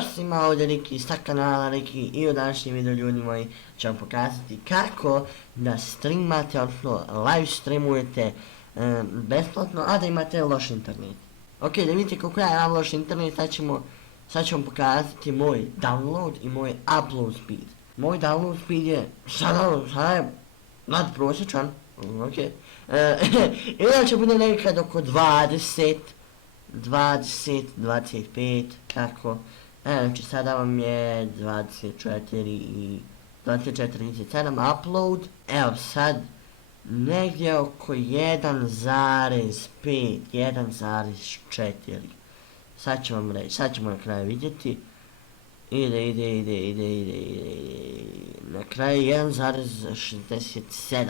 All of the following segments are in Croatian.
Ćao svima, ovdje Riki sa kanala Riki i u današnjem videu, ljudi moji, ću vam pokazati kako da streamate, odnosno live streamujete besplatno, a da imate loš internet. Ok, da vidite kako ja imam loš internet, sad ću vam pokazati moj download i moj upload speed. Moj download speed je sada je nadprosječan, ok. Inače bude nekad oko 20, 25, tako. Znači sada vam je 24:37 upload. Evo sad negdje oko 1,5, 1,4. Sad ću vam reći, sad ćemo na kraju vidjeti. Ide. Na kraju 1,67.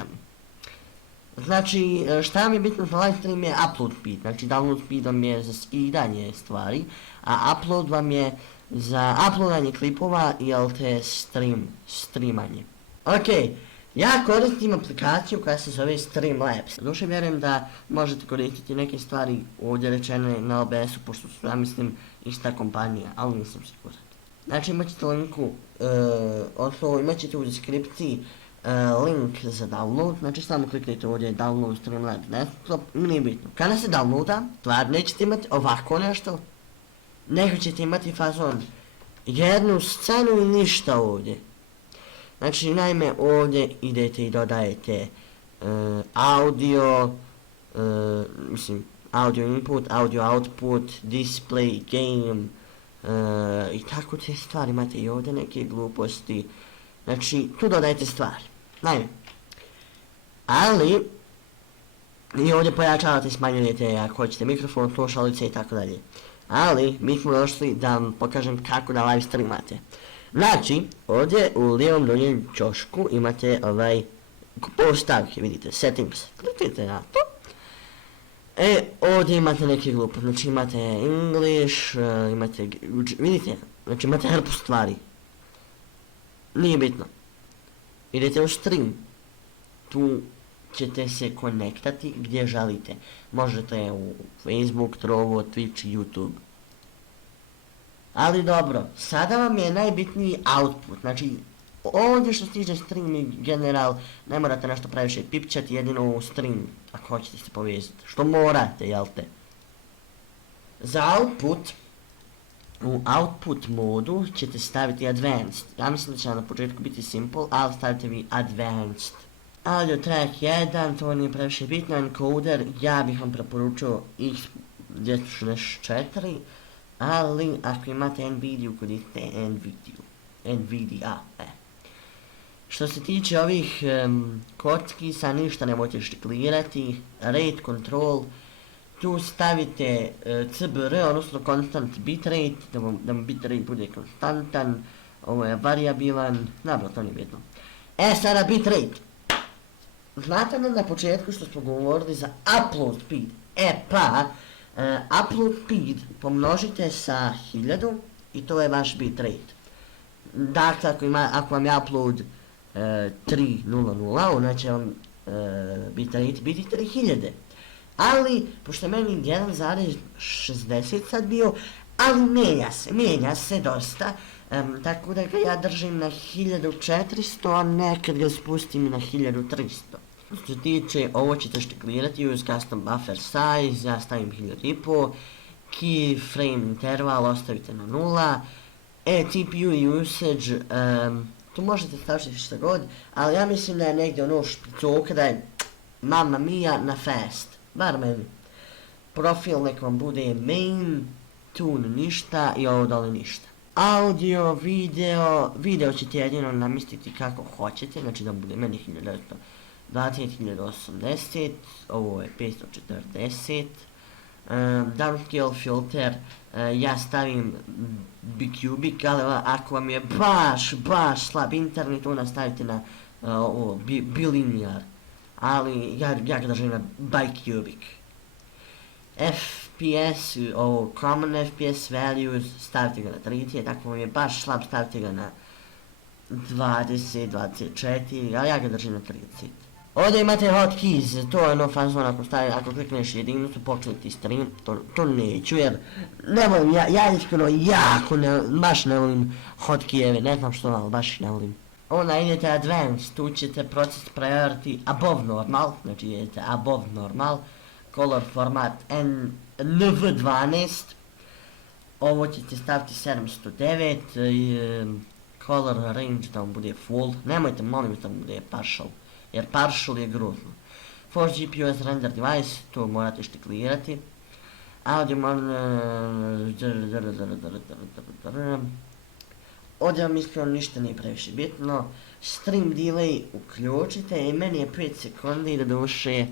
Znači, šta mi je bitno za live stream je upload speed, znači download speed vam je za skidanje stvari, a upload vam je za uploadanje klipova i streamanje. Ok, ja koristim aplikaciju koja se zove Streamlabs. Doduše vjerujem da možete koristiti neke stvari ovdje rečene na OBS-u, pošto su, ja mislim, ista kompanija, ali nisam siguran. Znači imat ćete linku, odnosno imat ćete u deskripciji link za download, znači samo kliknite ovdje download Streamlabs desktop, nije bitno. Kada se downloada, stvar nećete imati ovako nešto, nego ćete imati fazon jednu scenu i ništa ovdje. Znači naime ovdje idete i dodajete audio, audio input, audio output, display, game i tako te stvari, imate i ovdje neke gluposti. Znači, tu dodajete stvari. Naime. Ali, i ovdje pojačavate i smanjujete ako hoćete mikrofon, slušalice i tako dalje. Ali, mi smo došli da vam pokažem kako da live streamate. Znači, ovdje u lijevom donjem ćošku imate postavke, vidite, settings. Kliknite na to. Ovdje imate neke glupe, znači imate English, imate, vidite, znači imate hrpu stvari. Nije bitno. Idete u stream. Tu ćete se konektati gdje želite. Možete u Facebook, Trovo, Twitch, YouTube. Ali dobro, sada vam je najbitniji output. Znači, ovdje što stiže stream i general, ne morate nešto previše pipčati, jedino u stream, ako hoćete se povezati. Što morate, jel te? Za output, u output modu ćete staviti advanced. Ja mislim da će na početku biti simple, ali stavite vi advanced. Audio track 1, to nije previše bitno, encoder, ja bih vam preporučio X264, ali ako imate NVIDIA, koristite NVIDIA. Što se tiče ovih kocki, sa ništa nemojte štiklirati, rate control, tu stavite CBR, odnosno constant bitrate, da mu bitrate bude konstantan, ovo je variabilan, dobro, to nije bitno. Sada bitrate. Znate na početku što smo govorili za upload speed, upload speed pomnožite sa 1000 i to je vaš bitrate. Dakle, ako vam je upload 3.0.0, onda će vam bitrate biti 3000. Ali, pošto je meni 1,60 sad bio, ali mijenja se dosta, tako da ga ja držim na 1400, a nekad ga spustim i na 1300. Što se tiče, ovo ćete štiklirati, use custom buffer size, ja stavim 1500, key frame interval ostavite na 0, CPU usage, tu možete staviti što god, ali ja mislim da je negdje ono špicoka da je mamma mia na fast. Bar meni. Profil nek vam bude main, tune ništa i ovo dole ništa. Audio, video ćete jedino namistiti kako hoćete, znači da bude meni 1080, ovo je 540. Downscale filter, ja stavim bicubic, ali ako vam je baš slab internet, onda stavite na bilinear. Ali ja ga držim na bicubic. FPS, ovo common FPS values, stavite ga na 30, ako vam je baš slab, stavite ga na 20, 24, ali ja ga držim na 30. Ovdje imate hotkeys, to je ono fazon ako klikneš jedinicu početi stream, to neću jer ne volim, ja iskreno jako baš ne volim hotkeyeve, ne znam što, ali baš ne volim. Onda idete advanced, tu ćete process priority above normal, znači idete above normal, color format NV12, ovo ćete staviti 709, color range da vam bude full, nemojte molim da vam bude partial, jer partial je grozno. Force GPU render device, to morate štiklirati. Audio ovdje vam iskreno ništa nije previše bitno. Stream delay uključite i meni je 5 sekundi da duše.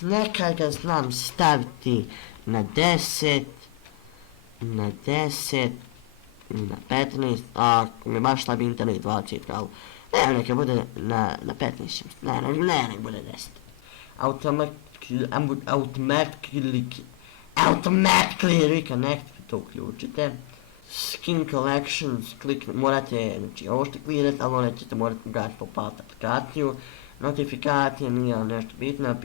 Nekaj ga znam staviti na 10, na 10, na 15, ako mi baš slabi internet 20, ali neka bude na 15, ne bude 10. Automatically reconnect, to uključite. Skin collections, morate, znači ovo štiklirati, ali onda ćete morati gledati popaliti aplikaciju. Notifikacije nije nešto bitno,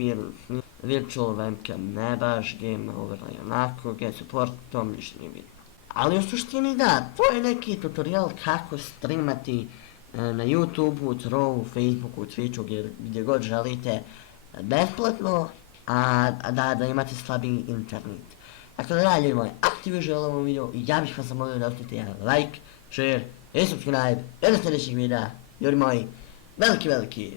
virtual webcam ne baš, game overlay onako, get support, to mi ništa nije bitno. Ali u suštini da, to je neki tutorial kako streamati na YouTube-u, Trovu, Facebooku, Twitchu, gdje god želite, besplatno, a da imate slabiji internet. Dakle, da ljudi moji, ako ti vi želi ovom videu, ja bih vas zamolio da ostavite jedan like, share i subscribe, do sljedećeg videa, ljudi moji, veliki